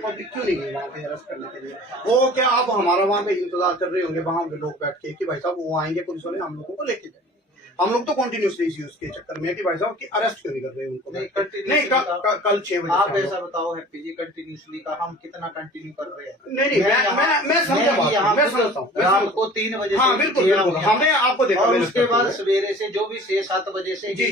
तो पब्लिक क्यों नहीं गई वहाँ पे अरेस्ट करने के लिए? वो क्या आप हमारा वहाँ पे इंतजार कर रहे होंगे वहाँ पे लोग बैठ के कि भाई साहब वो आएंगे पुलिस वाले हम लोगों को लेके जाएंगे। हम लोग तो कंटिन्यूसली इसी उसके चक्कर में कि भाई साहब की अरेस्ट क्यों नहीं कर रहे उनको? नहीं कल 6 बजे आप ऐसा बताओ हैप्पी जी, कंटिन्यूसली का हम कितना कंटिन्यू कर रहे हैं? नहीं मैं समझता हूँ रात को 3 बजे हाँ बिल्कुल हमने आपको देखा। और उसके बाद सवेरे से जो भी 6-7 बजे से जी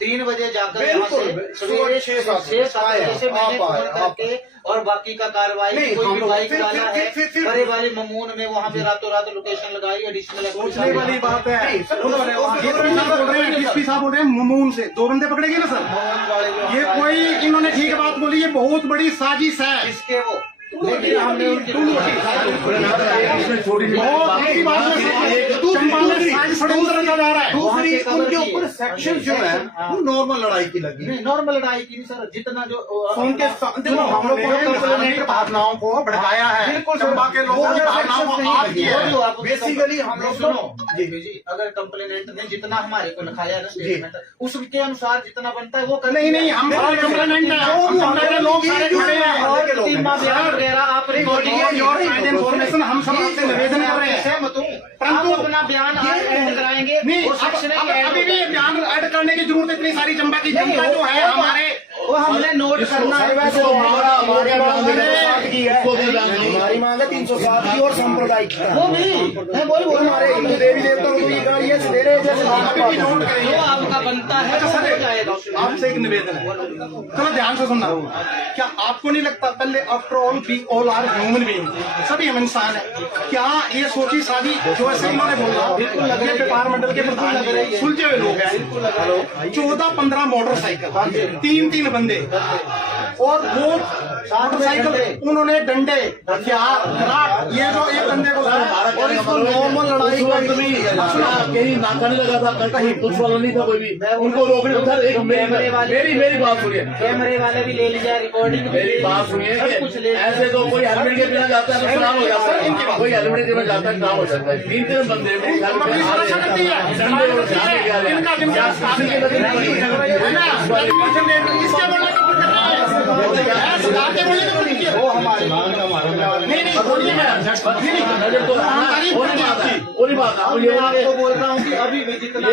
3 बजे जाकर यहाँ से सवेरे 6-7 बजे से मैंने फोन करके और बाकी का कार्रवाई कोई भी बाइक वाला है बड़े वाले ममून में वहाँ पे रातों रात लोकेशन लगाई एडिशनल सोचने वाली बात है। डीएसपी साहब बोल रहे हैं ममून से 2 बंदे पकड़े गए ना सर, ये कोई इन्होंने ठीक बात बोली, ये बहुत बड़ी साजिश है इसके वो लेकिन हमने उनकी दूसरी उनके ऊपर सेक्शन जो है वो नॉर्मल लड़ाई की लगी। नहीं नॉर्मल लड़ाई की नहीं सर, जितना जो उनके हम लोग को भावनाओं को भड़काया है, बिल्कुल चंबा के लोगों की भावनाओं को आप किए हैं। बेसिकली हम लोग सुनो जी अगर कंप्लेनेंट ने जितना हमारे को लिखाया है ना स्टेटमेंट उसके अनुसार जितना बनता है वो कर। नहीं हम कंप्लेनेंट है, लोग सारे खड़े हैं आप इन्फॉर्मेशन हम सब आपसे निवेदन कर रहे हैं, परंतु अपना बयान ऐड कराएंगे नहीं, अभी भी बयान ऐड करने की जरूरत है। इतनी सारी चंबा की जनता जो है हमारे वो हमने नोट करना है। हमारी मांग है 307 की और सांप्रदायिक वो भी मैं वही बोल रहा हूँ, हिंदू देवी देवताओं को ये गाड़ी है सवेरे जो आपका बनता है हो जाएगा। आपसे एक निवेदन है, चलो ध्यान से सुनना। क्या आपको नहीं लगता पहले after all we all are human being, सभी हम इंसान है, क्या ये सोची शादी जो ऐसे इन्होंने बोला ये व्यापार मंडल के प्रधान सुलझे हुए लोग हैं, 14-15 मोटरसाइकिल 3-3 बंदे और वो मोटरसाइकिल उन्होंने डंडे हथियार राट ये जो एक बंदे को और इसको नॉर्मल लड़ाई कहीं नाका नहीं लगा था, कहीं पुलिस वाला नहीं था कोई भी, उनको रोकने उधर एक मेरी बात सुनिए, कैमरे वाले भी ले लिया रिकॉर्डिंग मेरी बात सुनिए। ऐसे तो कोई हेलमेट के बिना जाता है तो खराब हो जाता है, कोई हेलमेट के बिना जाता है खराब हो जाता है। 3-3 बंदे आपको बोल रहा हूँ कि अभी भी जितना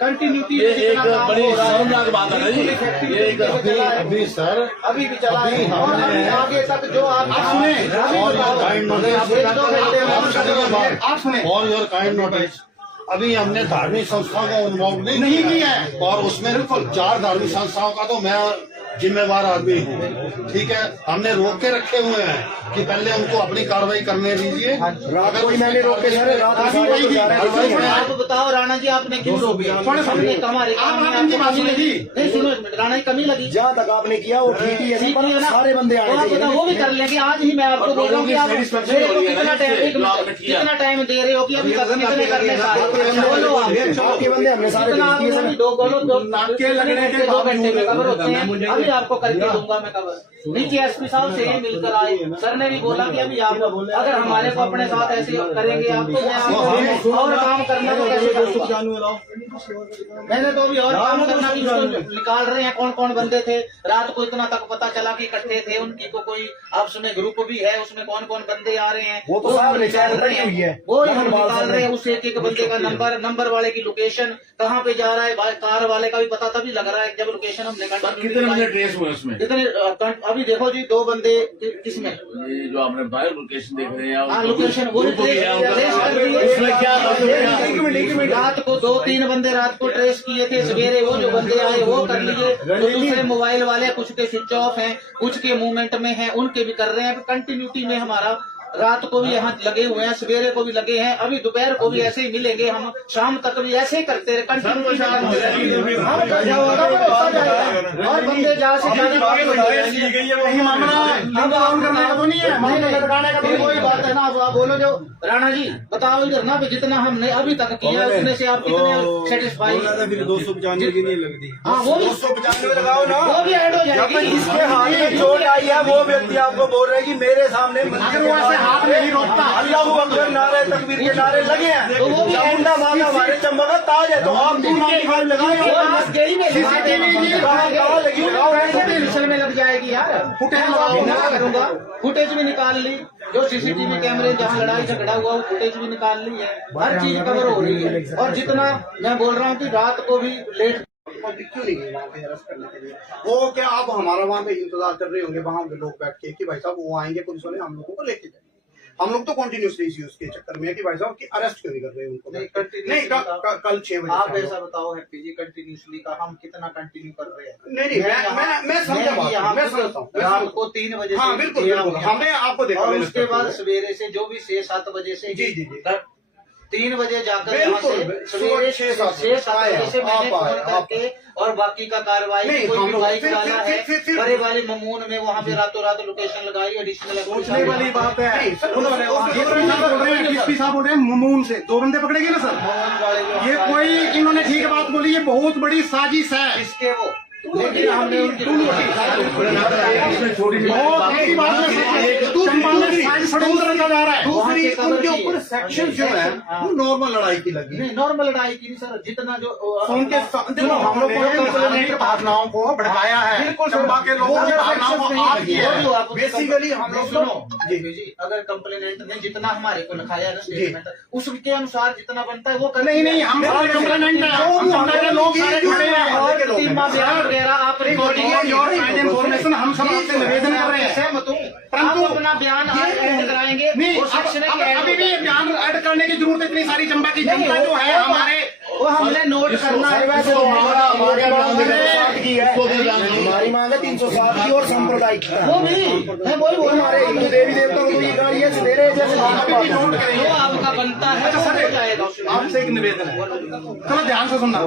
कंटिन्यूटी ये एक बड़ी शर्मनाक बात है जी। ये एक अभी सर अभी भी चला है और अभी आगे तक जो आप सुने आप सुने और योर काइंड नोटिस अभी हमने धार्मिक संस्थाओं को इन्वॉल्व नहीं किया है और उसमें 4 धार्मिक संस्थाओं का तो मैं जिम्मेवार आदमी हूँ, ठीक है। हमने रोक के रखे हुए हैं कि पहले उनको अपनी कार्रवाई करने दीजिए। अगर कोई मैंने रोके आप बताओ राणा जी आपने क्यों रोक दिया? हमारे नहीं सुनो राणा जी कमी लगी जहाँ तक आपने किया वो ठीक ही है, पर सारे बंदे आए थे वो भी कर लेंगे। आज ही मैं आपको बोल रहा हूँ कि आप मेरे को कितना टाइम दे रहे हो कि अभी तक कितने करने बोलो आपके बंदे हमने सारे 2 घंटे में कवर होते हैं। आपको करके दूंगा मैं कवर। नीचे एसपी साहब से ही मिलकर आए, सर ने भी बोला कि अभी आप अगर हमारे को अपने साथ ऐसे करेंगे आप तो मैं आपको और काम करना तो कैसे करूंगा? मैंने तो अभी और काम करना कि उसको निकाल रहे हैं कौन कौन बंदे थे। रात को इतना तक पता चला कि इकट्ठे थे, उनकी को कोई आपस में ग्रुप भी है, उसमें कौन कौन बंदे आ रहे हैं वो तो साहब निकाल रहे हैं, वो हम निकाल रहे हैं। उस एक बंदे का नंबर वाले की लोकेशन कहाँ पे जा रहा है, कार वाले का भी पता तभी लग रहा है जब लोकेशन हम कितने ट्रेस हुए उसमें इतने। अभी देखो जी 2 बंदे किसमें ये जो आपने बायो लोकेशन देख रहे हैं लोकेशन वो रात को 2-3 बंदे रात को ट्रेस किए थे, सवेरे वो जो बंदे आए वो कर लिए। तो दूसरे मोबाइल वाले कुछ के स्विच ऑफ हैं, कुछ के मूवमेंट में हैं, उनके भी कर रहे हैं। कंटिन्यूटी में हमारा रात को भी यहाँ लगे हुए हैं, सवेरे को भी लगे हैं, अभी दोपहर को भी ऐसे ही मिलेंगे, हम शाम तक भी ऐसे ही करते रहे। कंटिन्यूटी और बंदे जहाँ से कोई बात है ना। आप बोलो जो राणा जी बताओ इधर ना जितना हमने अभी तक किया उसमें से आप कितने सेटिस्फाई? 295 की नहीं लगती। हाँ वो भी 295 लगाओ ना, वो भी ऐड हो जाएगी। जिसके हाथ में चोट आई है वो व्यक्ति आपको बोल रहे हैं कि मेरे सामने अपने हाथ में नहीं रोकता। अल्लाहू अकबर नारे तकबीर के नारे लगे हैं, तो वो भी चामुंडा माता हमारे चंबा का ताज है, तो आप क्यों नाम की फाइल लगाए हो? मिशन में लग जाएगी यार, फुटेज लगाओ। मैं करूंगा, फुटेज भी निकाल ली, जो सीसीटीवी कैमरे जहाँ लड़ाई झगड़ा हुआ वो फुटेज भी निकाल ली है, हर चीज कवर हो रही है। और जितना मैं बोल रहा हूँ कि रात को भी लेट पब्लिक क्यों नहीं गई वहाँ पे अरेस्ट करने के लिए? वो क्या आप हमारा वहाँ पे इंतजार कर रहे होंगे वहाँ पे लोग बैठ के कि भाई साहब वो आएंगे पुलिस वाले हम लोगों को लेके जाएंगे। हम लोग तो कंटिन्यूसली इसी उसके चक्कर में है कि भाई साहब की अरेस्ट क्यों नहीं कर रहे हैं उनको? नहीं कल 6 बजे आप ऐसा बताओ हैप्पी जी, कंटिन्यूसली का हम कितना कंटिन्यू कर रहे हैं? नहीं मैं समझा, मैं समझता हूँ। रात को 3 बजे हाँ से बिल्कुल किया बिल्कुल, हुआ। हमने आपको देखा। और उसके बाद सवेरे से जो भी 6-7 बजे से जी, जी, जी। 3 बजे जाकर यहाँ से बिल्कुल, सवेरे 6-7 बजे से मैंने फोन आप करके और बाकी का कार्रवाई नहीं, कोई हम भी लोग बाइक फिर- डाला है फिर- बड़े वाले ममून में वहाँ पे रातों रात लोकेशन लगाई, एडिशनल सोचने वाली बात है। नहीं, सर, बोल रहे हैं डीएसपी साहब बोल रहे हैं मुमून से 2 बंदे पकड़े गए ना सर। ये कोई इन्होंने ठीक बात बोली, ये बहुत बड़ी साजिश है। इसके वो, लेकिन हमने उनकी बहुत बड़ी बात है। चंबा में साजिश षड्यंत्र रचा जा रहा है। दूसरी वहाँ उनके से ऊपर सेक्शन जो है वो नॉर्मल लड़ाई की लगी। नहीं नॉर्मल लड़ाई की नहीं सर, जितना जो उनके देखो हम लोग धार्मिक भावनाओं को भड़काया है। बिल्कुल सर। चंबा के लोगों की भावनाओं को आप किया है। जो आप बेसिकली हम लोग सुनो जी। जी, अगर कंप्लेनेंट ने जितना हमारे को लिखाया ना स्टेटमेंट, उसके अनुसार जितना बनता है वो कर नहीं हम सारे कंप्लेनेंट हैं। हम सारे लोग सारे खड़े हैं। और तीमा बयान वगैरह आप रिकॉर्डिंग इन्फॉर्मेशन हम सब आपसे निवेदन कर रहे हैं। सहमत हूँ, परंतु आप अपना बयान ऐड कराएंगे नहीं, और सेक्शन अब अभी भी बयान ऐड करने की जरूरत है। इतनी सारी चंबा की जनता जो है हमारे, वो हमने नोट करना है। वैसे तो हमारी हमारी मांग है 307 की और सांप्रदायिक की। वो भी मैं वही बोल रहा हमारे हूँ, हिंदू देवी देवताओं को ये गालियाँ दे रहे हैं जैसे अभी भी नोट जो करेंगे। आपका बनता है अच्छा वो सर, हो जाएगा। आपसे एक निवेदन है, थोड़ा ध्यान से सुनना।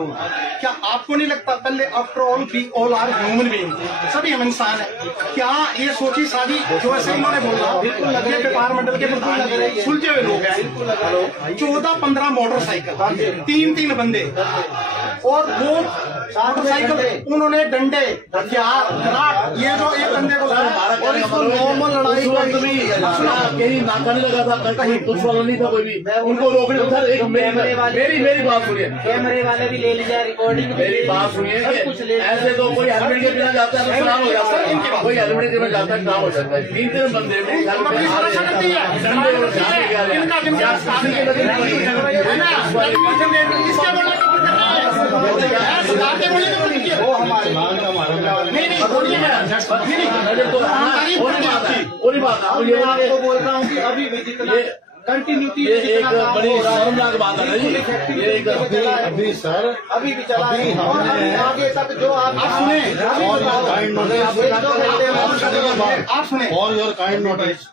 क्या आपको नहीं लगता पहले after all we all are human being, सभी हम इंसान है। क्या ये सोची सारी जो ऐसे इन्होंने बोला, ये व्यापार मंडल के प्रधान सुलझे हुए लोग हैं। 14-15 मोटरसाइकिल, 3-3 बंदे, और वो मोटरसाइकिल उन्होंने डंडे हथियार ग्राट, ये जो एक बंदे को और इसको नॉर्मल लड़ाई कहीं नाका नहीं लगा था, कहीं पुलिस वाला नहीं था कोई भी, उनको रोकने उधर एक मेरी बात सुनिए, कैमरे वाले भी ले लिया, रिकॉर्डिंग भी मेरी बात सुनिए। ऐसे तो कोई हेलमेट के बिना जाता है तो खराब हो जाता है, कोई हेलमेट के बिना जाता है खराब हो जाता है। 3-3 बंदे वो हमारे मैं आपको बोल रहा हूँ कि अभी भी जितना कंटिन्यूटी ये एक बड़ी शर्मनाक बात है ना जी। ये एक अभी सर अभी भी चला है अभी और हमने- अभी आगे तक जो आप सुने आप सुने और योर काइंड नोटिस,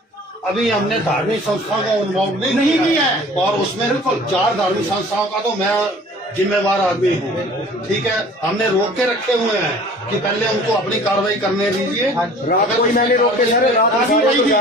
अभी हमने धार्मिक संस्था को इन्वॉल्व नहीं किया है। और उसमें 4 धार्मिक संस्थाओं का तो मैं जिम्मेवार आदमी हूँ। ठीक है, हमने रोक के रखे हुए हैं कि पहले उनको अपनी कार्रवाई करने दीजिए। रात को ही मैंने रोके सर, रात को अभी वही थी।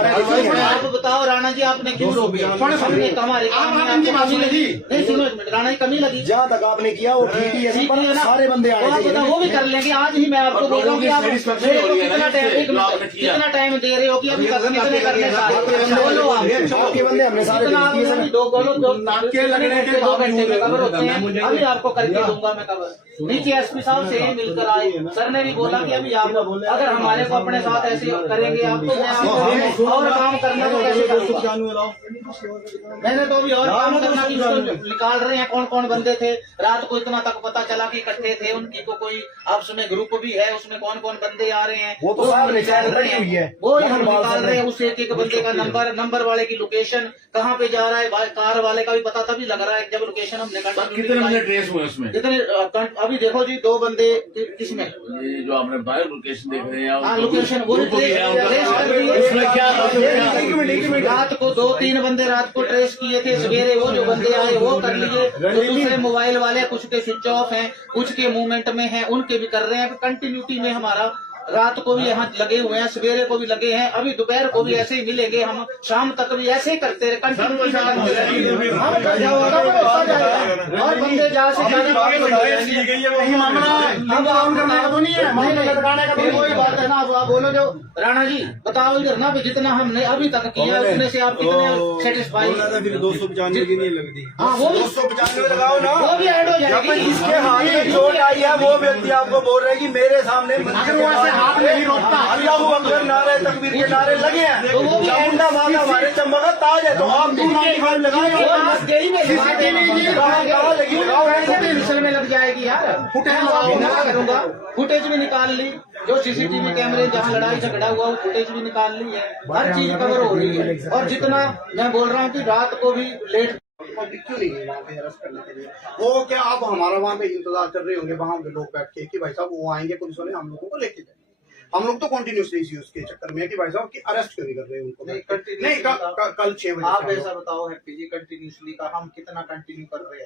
आप बताओ राणा जी, आपने क्यों रोके? हमने हमारे काम में आपकी बात आपको कमी सुनी लगी? नहीं सुनो एक मिनट, राणा जी कमी लगी? जहाँ तक आपने किया वो ठीक ही है, ठीक पर है ना? सारे बंदे और आप आए बताओ, वो भी कर लेंगे। आज ही मैं आपको बोल रहा हूँ कि आप मेरे को कितना टाइम, एक मिनट, कितना टाइम दे रहे हो कि अभी कितने करने सारे बोलो आप। आपके बंदे हमने सारे कितना भेज दिए आपने सर। 2 बोलो, 2 नाके लगने के 2 घंटे में कवर बावजूद होते हैं। अभी आपको करके दूंगा मैं कवर। नीचे एसपी साहब से ही मिलकर आए, सर ने भी बोला कि अभी आप अगर हमारे को अपने साथ ऐसे करेंगे आप तो मैं आपको और काम करना तो कैसे करूंगा? मैंने तो अभी और काम करना की निकाल रहे हैं। कौन कौन बंदे थे रात को, इतना तक पता चला कि इकट्ठे थे। उनकी को कोई आपस में ग्रुप भी है, उसमें कौन कौन बंदे आ रहे हैं वो तो साहब निकाल रही हुई है। वो हम निकाल रहे हैं। उस एक बंदे का नंबर वाले की लोकेशन कहाँ पे जा रहा है, कार वाले का भी पता तभी लग रहा है जब लोकेशन हमने कितने बंदे ट्रेस हुए उसमें? कितने अभी देखो जी 2 बंदे किसमें, ये जो आपने बाहर लोकेशन देख रहे हैं, हाँ लोकेशन वो ग्रुप भी है उनका। ट्रेस कर दिए। उसमें क्या रात को 2-3 बंदे रात को ट्रेस किए थे, सवेरे वो जो बंदे आए वो कर लिए। तो दूसरे मोबाइल वाले कुछ के स्विच ऑफ हैं, कुछ के मूवमेंट में हैं, उनके भी कर रहे हैं। कंटिन्यूटी में हमारा रात को भी यहाँ लगे हुए हैं, सवेरे को भी लगे हैं, अभी दोपहर को भी ऐसे ही मिलेंगे, हम शाम तक भी ऐसे ही करते रहे, कंटिन्यू और बंदे ज्यादा से ज्यादा यही मामला लिंक ऑन करने का तो नहीं है, मामला लटकाने का तो कोई बात है ना। आप बोलो जो राणा जी बताओ इधर ना, जितना हमने अभी तक किया उसमें से आप कितने सेटिस्फाई? फिर 295 की नहीं लगती, हाँ वो भी 295 लगाओ ना। वो भी ऐड हो जब जाएगी। जिसके हाथ में चोट आई है वो व्यक्ति आपको बोल रहे कि मेरे सामने अगर वो ऐसे हाथ नहीं रोकता, अल्लाह अकबर नारे तकबीर के नारे लगे हैं, तो वो भी चामुंडा माता हमारे चंबा का ताज है, तो आप 295 लगाओ। वो मस्जिद में कहाँ लगी लगाओ वैसे भी मिसल में लग जाएगी यार। फुटेज लगाओ। क्या करूंगा, फुटेज भी निकाल ली, जो सीसीटीवी कैमरे जहाँ लड़ाई झगड़ा हुआ वो फुटेज भी निकाल ली है, हर चीज कवर हो रही है। और जितना मैं बोल रहा हूँ कि रात को भी लेट पब्लिक क्यों नहीं गई वहाँ पे अरेस्ट करने के लिए? वो क्या आप हमारा वहाँ पे इंतजार कर रहे होंगे वहाँ पे लोग बैठ के कि भाई साहब वो आएंगे, पुलिस वाले हम लोगों को लेके जाएंगे। हम लोग तो कंटिन्यूसली इसी उसके चक्कर में कि भाई साहब की अरेस्ट क्यों नहीं कर रहे उनको? नहीं, कल 6 बजे आप ऐसा बताओ हैप्पी जी, कंटिन्यूसली का हम कितना कंटिन्यू कर रहे हैं?